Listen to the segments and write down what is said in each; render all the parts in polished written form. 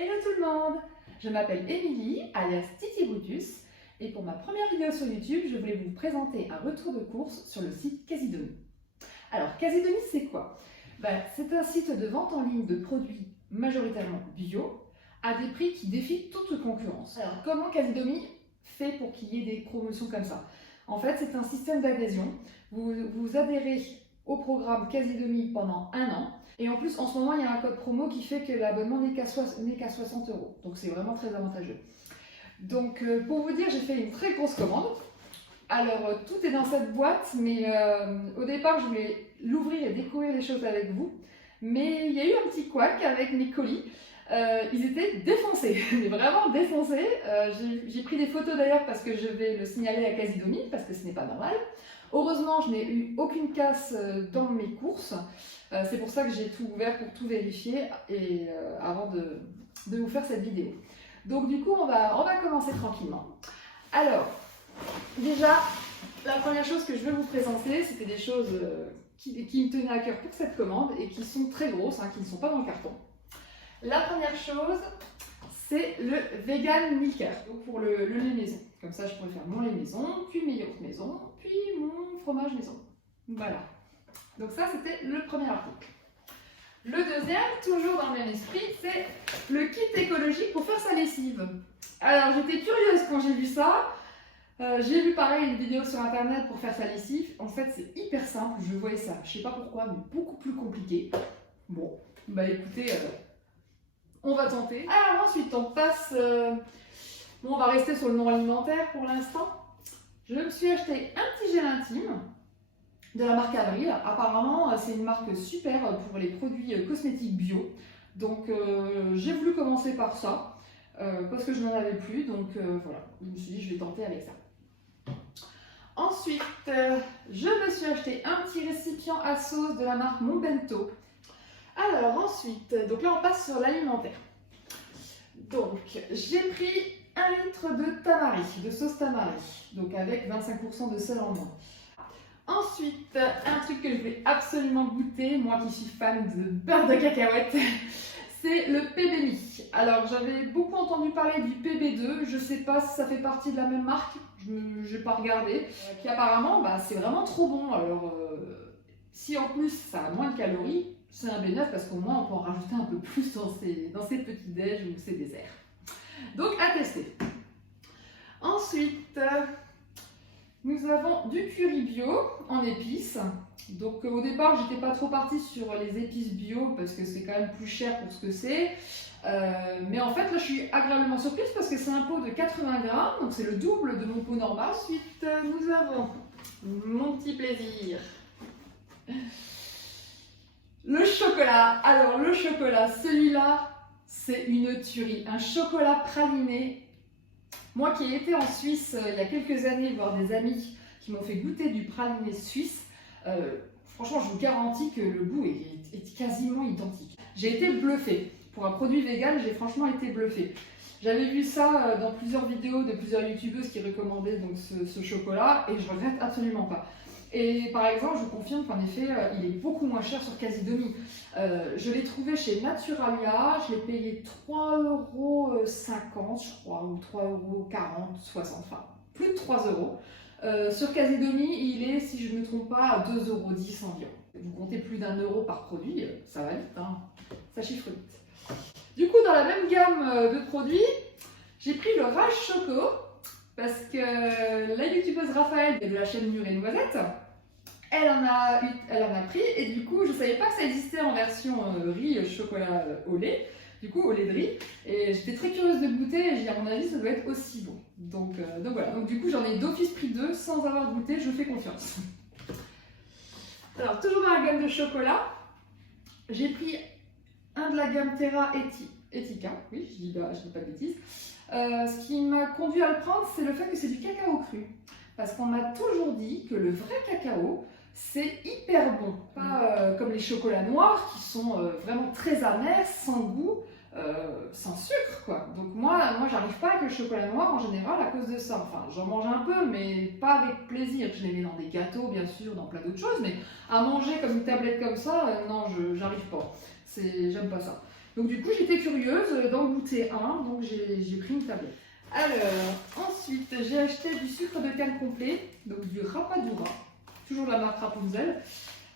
Hello tout le monde! Je m'appelle Émilie, alias Titi Brutus, et pour ma première vidéo sur YouTube, je voulais vous présenter un retour de course sur le site Casidomi. Alors, Casidomi, c'est quoi? C'est un site de vente en ligne de produits majoritairement bio, à des prix qui défient toute concurrence. Alors, comment Casidomi fait pour qu'il y ait des promotions comme ça? En fait, c'est un système d'adhésion. Vous adhérez au programme Casidomi pendant 1 an. Et en plus, en ce moment, il y a un code promo qui fait que l'abonnement n'est qu'à 60 €. Donc, c'est vraiment très avantageux. Donc, pour vous dire, j'ai fait une très grosse commande. Alors, tout est dans cette boîte, mais au départ, je voulais l'ouvrir et découvrir les choses avec vous. Mais il y a eu un petit couac avec mes colis. Ils étaient défoncés, mais vraiment défoncés. J'ai pris des photos d'ailleurs parce que je vais le signaler à Casidomi, parce que ce n'est pas normal. Heureusement, je n'ai eu aucune casse dans mes courses. C'est pour ça que j'ai tout ouvert pour tout vérifier et, avant de vous faire cette vidéo. Donc du coup, on va commencer tranquillement. Alors, déjà, la première chose que je veux vous présenter, c'était des choses qui me tenaient à cœur pour cette commande et qui sont très grosses, qui ne sont pas dans le carton. La première chose, c'est le vegan milker, donc pour le lait maison. Comme ça, je pourrais faire mon lait maison, puis mes yaourts maison, puis mon fromage maison. Voilà. Donc ça, c'était le premier article. Le deuxième, toujours dans le même esprit, c'est le kit écologique pour faire sa lessive. Alors, j'étais curieuse quand j'ai vu ça. J'ai vu pareil une vidéo sur internet pour faire sa lessive. En fait, c'est hyper simple. Je voyais ça, je sais pas pourquoi, mais beaucoup plus compliqué. Bon, écoutez, on va tenter. Alors ensuite, on passe... on va rester sur le non alimentaire pour l'instant. Je me suis acheté un petit gel intime de la marque Avril. Apparemment, c'est une marque super pour les produits cosmétiques bio. Donc, j'ai voulu commencer par ça parce que je n'en avais plus. Donc, voilà, je me suis dit, je vais tenter avec ça. Ensuite, je me suis acheté un petit récipient à sauce de la marque Mon Bento. Alors, ensuite, donc là, on passe sur l'alimentaire. Donc, j'ai pris 1 litre de tamari, de sauce tamari, donc avec 25% de sel en moins. Ensuite, un truc que je vais absolument goûter, moi qui suis fan de beurre de cacahuète, c'est le PBMI. Alors, j'avais beaucoup entendu parler du PB2, je ne sais pas si ça fait partie de la même marque, je n'ai pas regardé. Puis apparemment, c'est vraiment trop bon. Alors, si en plus ça a moins de calories, c'est un bénéfice parce qu'au moins on peut en rajouter un peu plus dans ces petits déj ou ces desserts. Donc, à tester. Ensuite, nous avons du curry bio en épices. Donc au départ, j'étais pas trop partie sur les épices bio parce que c'est quand même plus cher pour ce que c'est. Mais en fait, là, je suis agréablement surprise parce que c'est un pot de 80 grammes, donc c'est le double de mon pot normal. Ensuite, nous avons mon petit plaisir. Le chocolat. Alors le chocolat, celui-là, c'est une tuerie. Un chocolat praliné. Moi qui ai été en Suisse il y a quelques années voir des amis qui m'ont fait goûter du praliné suisse, franchement je vous garantis que le goût est quasiment identique. J'ai été bluffée. Pour un produit vegan, j'ai franchement été bluffée. J'avais vu ça dans plusieurs vidéos de plusieurs youtubeuses qui recommandaient donc ce chocolat et je regrette absolument pas. Et par exemple, je vous confirme qu'en effet, il est beaucoup moins cher sur Casidomi. Je l'ai trouvé chez Naturalia, je l'ai payé 3,50 €, je crois, ou 3,40 €, 60, enfin plus de 3 €. Sur Casidomi, il est, si je ne me trompe pas, à 2,10 € environ. Vous comptez plus d'1 € par produit, ça va vite, ça chiffre vite. Du coup, dans la même gamme de produits, j'ai pris le Rage Choco. Parce que la youtubeuse Raphaël de la chaîne Mûre et Noisette, elle en a pris et du coup je ne savais pas que ça existait en version riz chocolat au lait, du coup au lait de riz, et j'étais très curieuse de goûter et j'ai dit à mon avis ça doit être aussi bon. Donc voilà, donc du coup j'en ai d'office pris 2 sans avoir goûté, je fais confiance. Alors toujours dans la gamme de chocolat, j'ai pris un de la gamme Terra Etica, oui je dis pas de bêtises. Ce qui m'a conduit à le prendre, c'est le fait que c'est du cacao cru. Parce qu'on m'a toujours dit que le vrai cacao, c'est hyper bon. Pas comme les chocolats noirs qui sont vraiment très amers, sans goût, sans sucre, quoi. Donc moi j'arrive pas avec le chocolat noir en général à cause de ça. Enfin, j'en mange un peu, mais pas avec plaisir. Je les mets dans des gâteaux, bien sûr, dans plein d'autres choses, mais à manger comme une tablette comme ça, non, j'arrive pas. J'aime pas ça. Donc du coup, j'étais curieuse. en goûter un, donc j'ai pris une tablette. Alors, ensuite, j'ai acheté du sucre de canne complet, donc du Rapadura, toujours de la marque Rapunzel.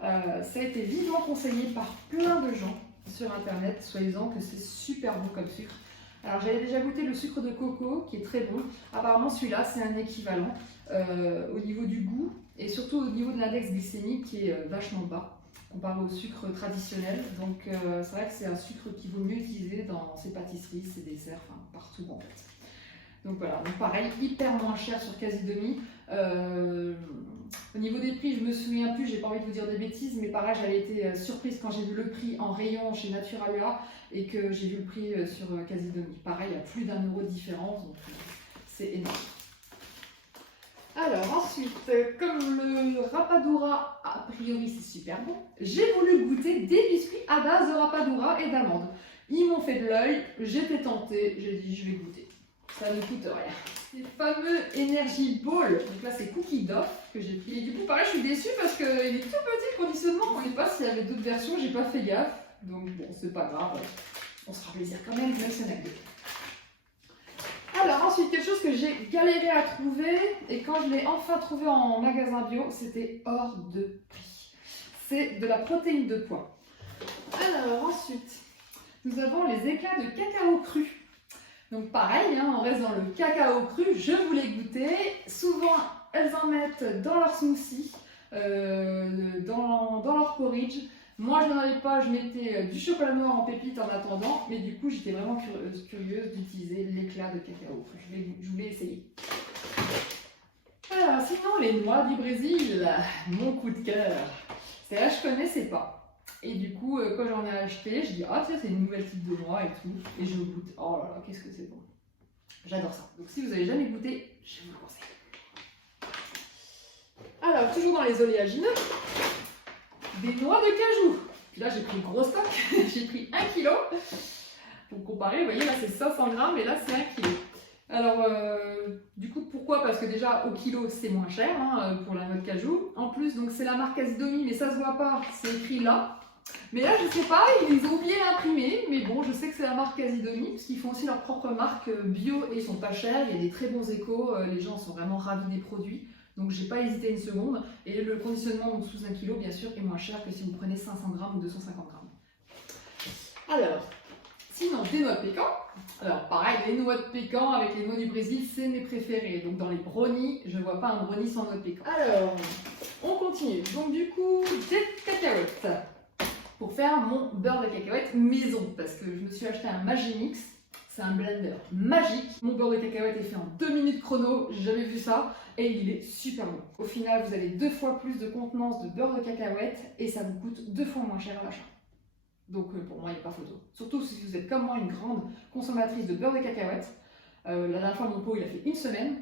Ça a été vivement conseillé par plein de gens sur internet, soi-disant que c'est super bon comme sucre. Alors j'avais déjà goûté le sucre de coco qui est très bon. Apparemment celui-là c'est un équivalent au niveau du goût et surtout au niveau de l'index glycémique qui est vachement bas comparé au sucre traditionnel. Donc c'est vrai que c'est un sucre qu'il vaut mieux utiliser dans ses pâtisseries, ses desserts, enfin partout en fait. Donc voilà, donc pareil, hyper moins cher sur Casidomi. Au niveau des prix, je me souviens plus, j'ai pas envie de vous dire des bêtises, mais pareil, j'avais été surprise quand j'ai vu le prix en rayon chez Naturalia et que j'ai vu le prix sur Casidomi. Pareil, il y a plus d'1 euro de différence, donc c'est énorme. Alors ensuite, comme le Rapadura, a priori c'est super bon, j'ai voulu goûter des biscuits à base de Rapadura et d'amandes. Ils m'ont fait de l'œil, j'étais tentée, j'ai dit je vais goûter. Ça ne coûte rien. Ces fameux Energy Ball, donc là c'est Cookie Dough que j'ai pris. Et du coup pareil je suis déçue parce qu'il est tout petit le conditionnement, on ne sait pas s'il y avait d'autres versions, j'ai pas fait gaffe. Donc bon c'est pas grave, on se fera plaisir quand même si on a deux. Alors ensuite quelque chose que j'ai galéré à trouver et quand je l'ai enfin trouvé en magasin bio, c'était hors de prix. C'est de la protéine de pois. Alors ensuite, nous avons les éclats de cacao cru. Donc pareil, hein, on reste dans le cacao cru, je voulais goûter. Souvent, elles en mettent dans leur smoothie, dans leur porridge. Moi, je n'en avais pas, je mettais du chocolat noir en pépite en attendant. Mais du coup, j'étais vraiment curieuse d'utiliser l'éclat de cacao cru. Je voulais essayer. Alors, sinon, les noix du Brésil, mon coup de cœur. Celle-là, je ne connaissais pas. Et du coup, quand j'en ai acheté, je dis ah tiens c'est une nouvelle type de noix et tout, et je goûte. Oh là là, qu'est-ce que c'est bon. J'adore ça. Donc si vous n'avez jamais goûté, je vous le conseille. Alors toujours dans les oléagineux, des noix de cajou. Puis là j'ai pris gros stock, j'ai pris 1 kg. Pour comparer, vous voyez là c'est 500 grammes et là c'est 1 kg. Alors du coup pourquoi? Parce que déjà au kilo c'est moins cher hein, pour la noix de cajou. En plus donc c'est la marque Casidomi mais ça se voit pas, c'est écrit là. Mais là, je sais pas, ils ont oublié d'imprimer, mais bon, je sais que c'est la marque Casidomi, parce qu'ils font aussi leur propre marque bio et ils sont pas chers, il y a des très bons échos, les gens sont vraiment ravis des produits, donc j'ai pas hésité une seconde. Et le conditionnement donc, sous 1 kg, bien sûr, est moins cher que si vous prenez 500 grammes ou 250 grammes. Alors, sinon, des noix de pécan. Alors pareil, les noix de pécan avec les noix du Brésil, c'est mes préférés. Donc dans les brownies, je vois pas un brownie sans noix de pécan. Alors, on continue. Donc du coup, des cacahuètes. Pour faire mon beurre de cacahuète maison, parce que je me suis acheté un Magimix, c'est un blender magique. Mon beurre de cacahuète est fait en 2 minutes chrono, j'ai jamais vu ça, et il est super bon. Au final, vous avez 2 fois plus de contenance de beurre de cacahuète, et ça vous coûte 2 fois moins cher à l'achat. Donc pour moi, il n'y a pas photo. Surtout si vous êtes comme moi une grande consommatrice de beurre de cacahuète. La dernière fois, mon pot, il a fait 1 semaine.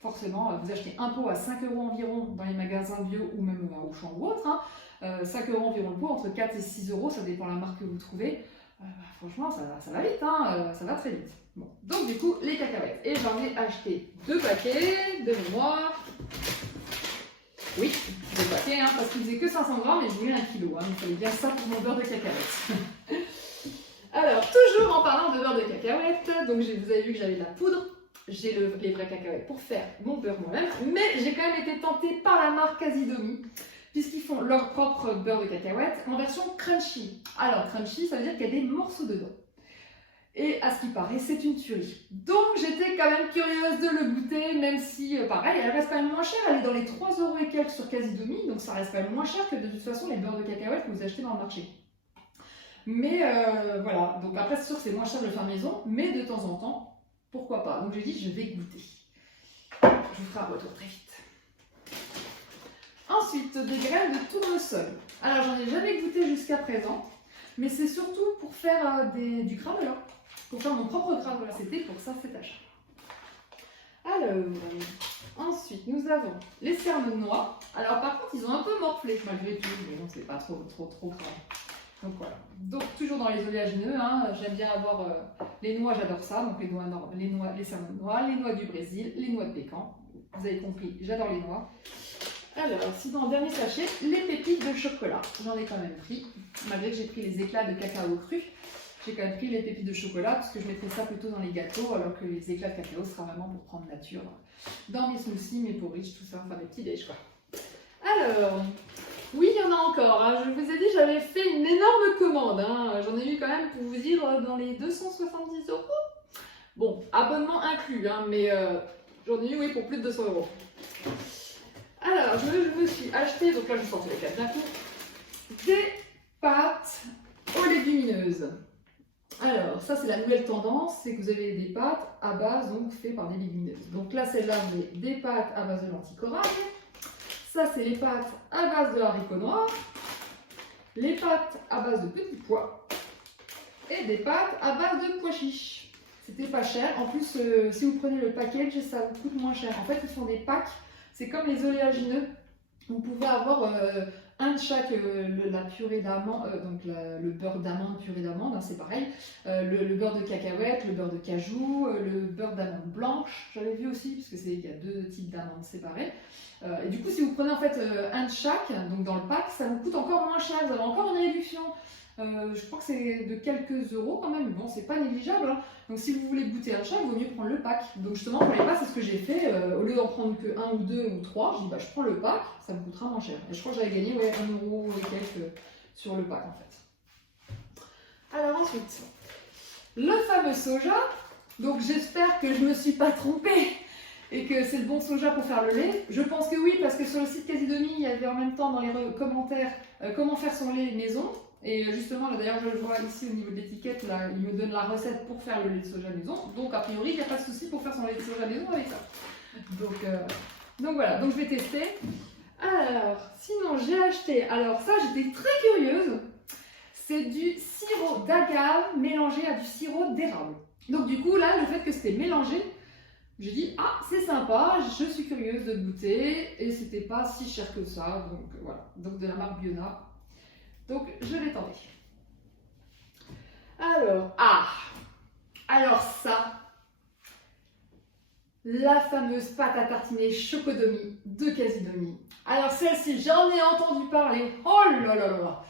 Forcément, vous achetez un pot à 5 € environ dans les magasins bio ou même à Auchan ou autre. Hein. 5 € environ le pot, entre 4 et 6 €, ça dépend de la marque que vous trouvez. Franchement, ça va vite, hein, ça va très vite. Bon. Donc du coup, les cacahuètes. Et j'en ai acheté 2 paquets de mémoire. Oui, 2 paquets, hein, parce qu'il faisait que 500 grammes et j'ai eu 1 kg. Hein, il fallait bien ça pour mon beurre de cacahuètes. Alors, toujours en parlant de beurre de cacahuètes, donc vous avez vu que j'avais de la poudre. J'ai les vraies cacahuètes pour faire mon beurre moi-même, mais j'ai quand même été tentée par la marque Casidomi, puisqu'ils font leur propre beurre de cacahuètes en version crunchy. Alors crunchy, ça veut dire qu'il y a des morceaux dedans. Et à ce qui paraît, c'est une tuerie. Donc j'étais quand même curieuse de le goûter, même si, pareil, elle reste quand même moins chère, elle est dans les 3 € et quelques sur Casidomi, donc ça reste quand même moins cher que de toute façon les beurres de cacahuètes que vous achetez dans le marché. Mais voilà, donc après c'est sûr que c'est moins cher de le faire maison, mais de temps en temps, pourquoi pas? Donc j'ai dit je vais goûter. Je vous ferai un retour très vite. Ensuite, des graines de tournesol. Alors j'en ai jamais goûté jusqu'à présent, mais c'est surtout pour faire du granola, pour faire mon propre granola. C'était pour ça cet achat. Alors, ensuite nous avons les cernes de noix. Alors par contre ils ont un peu morflé malgré tout, mais bon c'est pas trop grave. Donc voilà, donc toujours dans les oléagineux, hein, j'aime bien avoir les noix, j'adore ça, donc les cernes de noix, les noix du Brésil, les noix de pécan, vous avez compris, j'adore les noix. Alors, sinon en dernier sachet, les pépites de chocolat, j'en ai quand même pris, malgré que j'ai pris les éclats de cacao cru, j'ai quand même pris les pépites de chocolat parce que je mettrais ça plutôt dans les gâteaux alors que les éclats de cacao sera vraiment pour prendre nature dans mes smoothies, mes porridge, tout ça, enfin mes petits déj quoi. Alors, oui il y en a encore, hein. Je vous ai dit j'avais fait une énorme commande, hein. J'en ai eu quand même pour vous dire dans les 270 €. Bon, abonnement inclus, hein, mais j'en ai eu oui, pour plus de 200 €. Alors, je me suis acheté, donc là je sors les 4 d'un coup, des pâtes aux légumineuses. Alors, ça c'est la nouvelle tendance, c'est que vous avez des pâtes à base donc faites par des légumineuses. Donc là, celle-là, vous avez des pâtes à base de lentilles corail. Ça, c'est les pâtes à base de haricots noirs. Les pâtes à base de petits pois. Et des pâtes à base de pois chiches. C'était pas cher. En plus, si vous prenez le package, ça vous coûte moins cher. En fait, ils font des packs. C'est comme les oléagineux. Vous pouvez avoir un de chaque, la purée d'amande, donc le beurre d'amande, purée d'amande, hein, c'est pareil. Le beurre de cacahuète, le beurre de cajou, le beurre d'amande blanche, j'avais vu aussi, parce qu'il y a 2 types d'amandes séparées. Et du coup, si vous prenez en fait un de chaque, donc dans le pack, ça vous coûte encore moins cher, vous avez encore une réduction. Je crois que c'est de quelques euros quand même, mais bon, c'est pas négligeable. Hein. Donc si vous voulez goûter un chat, il vaut mieux prendre le pack. Donc justement, pour les pâtes, c'est ce que j'ai fait. Au lieu d'en prendre que 1 ou 2 ou 3, je dis bah, je prends le pack, ça me coûtera moins cher. Et je crois que j'avais gagné 1 € et quelques sur le pack en fait. Alors ensuite, le fameux soja. Donc j'espère que je ne me suis pas trompée et que c'est le bon soja pour faire le lait. Je pense que oui, parce que sur le site Casidomi, il y avait en même temps dans les commentaires comment faire son lait maison. Et justement, là d'ailleurs, je le vois ici au niveau de l'étiquette, là, il me donne la recette pour faire le lait de soja maison. Donc, a priori, il n'y a pas de souci pour faire son lait de soja maison avec ça. Donc voilà, donc je vais tester. Alors, sinon, j'ai acheté, alors ça, j'étais très curieuse. C'est du sirop d'agave mélangé à du sirop d'érable. Donc du coup, là, le fait que c'était mélangé, j'ai dit, ah, c'est sympa, je suis curieuse de goûter. Et c'était pas si cher que ça, donc voilà. Donc de la marque Biona. Donc, je l'ai tenté. Alors ça, la fameuse pâte à tartiner Chocodomi de Casidomi. Alors celle-ci, j'en ai entendu parler, oh là là là,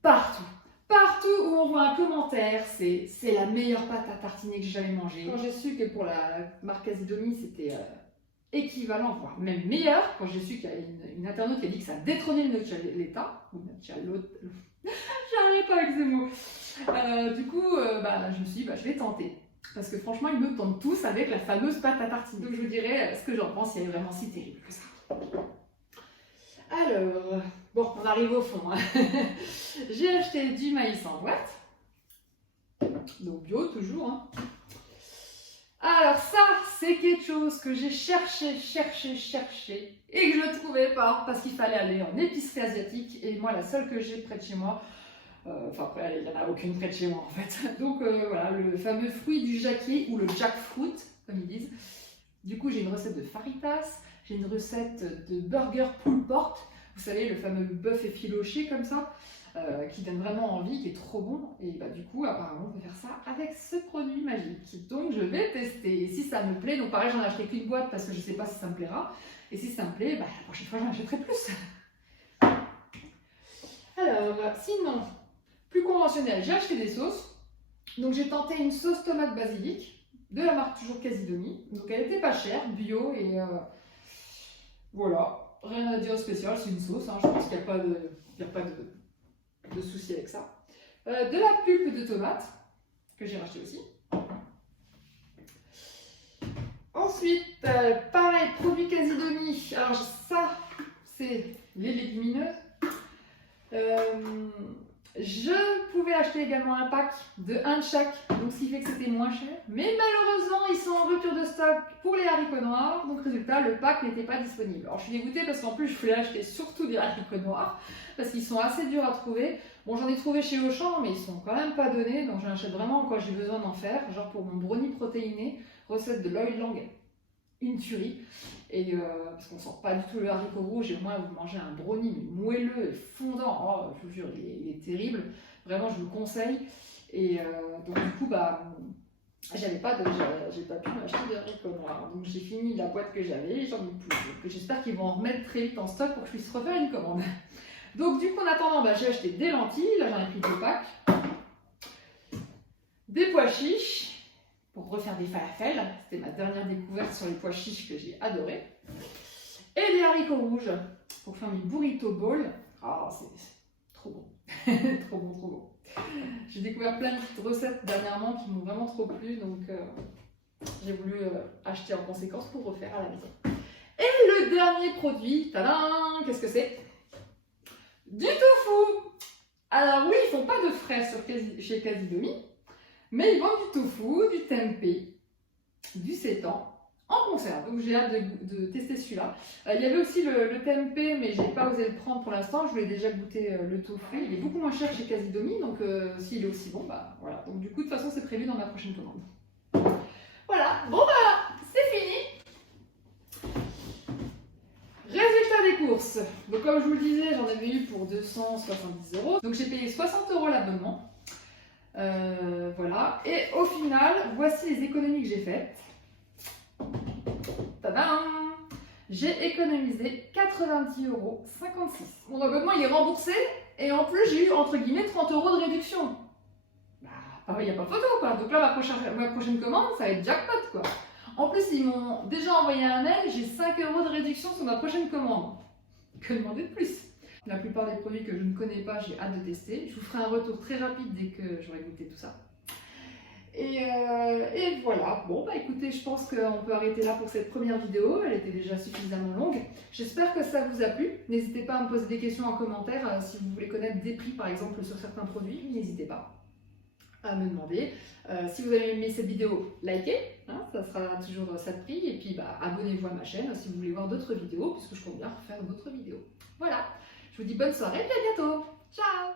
partout. Partout où on voit un commentaire, c'est la meilleure pâte à tartiner que j'ai jamais mangée. Quand j'ai su que pour la marque Casidomi, c'était équivalent, voire même meilleur, quand j'ai su qu'il y a une internaute qui a dit que ça détrônait le Nutella, ou Nutella, j'arrive pas avec ce mot. Du coup, je me suis dit, je vais tenter. Parce que franchement, ils me tentent tous avec la fameuse pâte à tartiner. Donc je vous dirai ce que j'en pense, si elle est vraiment si terrible que ça. Alors, bon, on arrive au fond. Hein. J'ai acheté du maïs en boîte. Donc bio, toujours. Hein. Alors ça, c'est quelque chose que j'ai cherché et que je ne trouvais pas parce qu'il fallait aller en épicerie asiatique et moi la seule que j'ai près de chez moi, enfin après il n'y en a aucune près de chez moi en fait. Donc voilà, le fameux fruit du jacquier ou le jackfruit comme ils disent. Du coup j'ai une recette de faritas, j'ai une recette de burger pulled pork, vous savez le fameux bœuf effiloché comme ça. Qui donne vraiment envie, qui est trop bon. Et du coup, apparemment, on peut faire ça avec ce produit magique. Donc, je vais tester. Et si ça me plaît, donc pareil, j'en ai acheté qu'une boîte parce que je ne sais pas si ça me plaira. Et si ça me plaît, la prochaine fois, j'en achèterai plus. Alors, sinon, plus conventionnel, j'ai acheté des sauces. Donc, j'ai tenté une sauce tomate basilic de la marque toujours Casidomi. Donc, elle était pas chère, bio et voilà. Rien à dire spécial, c'est une sauce. Hein. Je pense qu'il n'y a pas de soucis avec ça. De la pulpe de tomate, que j'ai racheté aussi. Ensuite, pareil, produit Casidomi. Alors ça, c'est les légumineuses. Je pouvais acheter également un pack de 1 de chaque, donc ce qui fait que c'était moins cher. Mais malheureusement, ils sont en rupture de stock pour les haricots noirs. Donc résultat, le pack n'était pas disponible. Alors je suis dégoûtée parce qu'en plus, je voulais acheter surtout des haricots noirs. Parce qu'ils sont assez durs à trouver. Bon, j'en ai trouvé chez Auchan, mais ils sont quand même pas donnés. Donc j'en achète vraiment quand j'ai besoin d'en faire. Genre pour mon brownie protéiné, recette de Lloyd Lang, une tuerie. Et parce qu'on sent pas du tout le haricot rouge. Et moi, vous mangez un brownie moelleux et fondant. Oh, je vous jure, il est terrible. Vraiment, je vous le conseille. Et donc du coup, j'ai pas pu m'acheter de haricots noirs. Donc j'ai fini la boîte que j'avais. J'en ai plus. J'espère qu'ils vont en remettre très vite en stock pour que je puisse refaire une commande. Donc du coup en attendant j'ai acheté des lentilles, là j'en ai pris 2 packs. des pois chiches pour refaire des falafels. C'était ma dernière découverte sur les pois chiches que j'ai adoré. Et des haricots rouges pour faire mes burrito bowl. Ah, c'est trop bon. Trop bon, trop bon. J'ai découvert plein de petites recettes dernièrement qui m'ont vraiment trop plu, donc j'ai voulu acheter en conséquence pour refaire à la maison. Et le dernier produit, tadam, qu'est-ce que c'est? Du tofu. Alors oui, ils font pas de frais chez Casidomi, mais ils vendent du tofu, du tempeh, du seitan en conserve. Donc j'ai hâte de tester celui-là. Il y avait aussi le tempeh, mais j'ai pas osé le prendre pour l'instant. Je voulais déjà goûter le tofu. Il est beaucoup moins cher chez Casidomi, donc s'il est aussi bon, bah voilà. Donc du coup, de toute façon, c'est prévu dans ma prochaine commande. Voilà, bon bah, c'est fini. Résultat des courses. Donc comme je vous le disais, j'en avais eu pour 270 €. Donc j'ai payé 60 € l'abonnement. Voilà. Et au final, voici les économies que j'ai faites. Tadam! J'ai économisé 90,56 €. Mon abonnement il est remboursé et en plus j'ai eu entre guillemets 30 € de réduction. Bah pareil, il n'y a pas photo quoi. Donc là ma prochaine commande ça va être jackpot quoi. En plus ils m'ont déjà envoyé un mail, j'ai 5 € de réduction sur ma prochaine commande. Que demander de plus? La plupart des produits que je ne connais pas, j'ai hâte de tester. Je vous ferai un retour très rapide dès que j'aurai goûté tout ça. Et voilà, bon bah écoutez, je pense qu'on peut arrêter là pour cette première vidéo, elle était déjà suffisamment longue. J'espère que ça vous a plu, n'hésitez pas à me poser des questions en commentaire, si vous voulez connaître des prix par exemple sur certains produits, n'hésitez pas à me demander. Si vous avez aimé cette vidéo, likez, hein, ça sera toujours ça de prix, et puis bah, abonnez-vous à ma chaîne si vous voulez voir d'autres vidéos, puisque je compte bien refaire d'autres vidéos. Voilà, je vous dis bonne soirée et à bientôt, ciao!